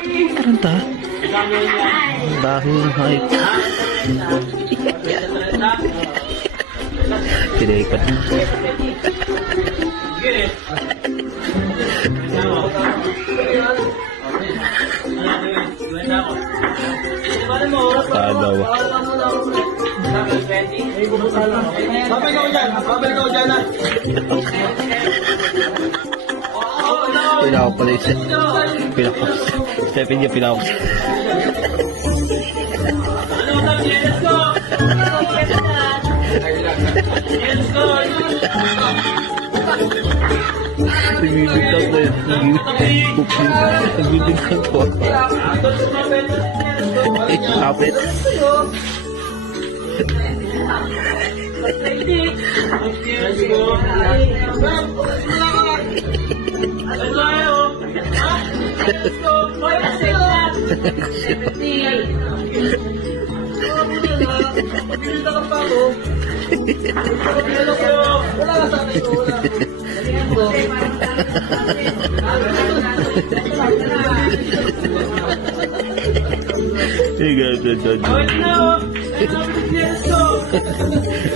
Taranta. Baho ng hype. Kinaikat. Pagaw. Pinako pala isa. Pinako. Stephen niya pinako. Nagbibigtang na yun. Nagbibigtang po. Kapit.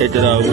Ito na ako.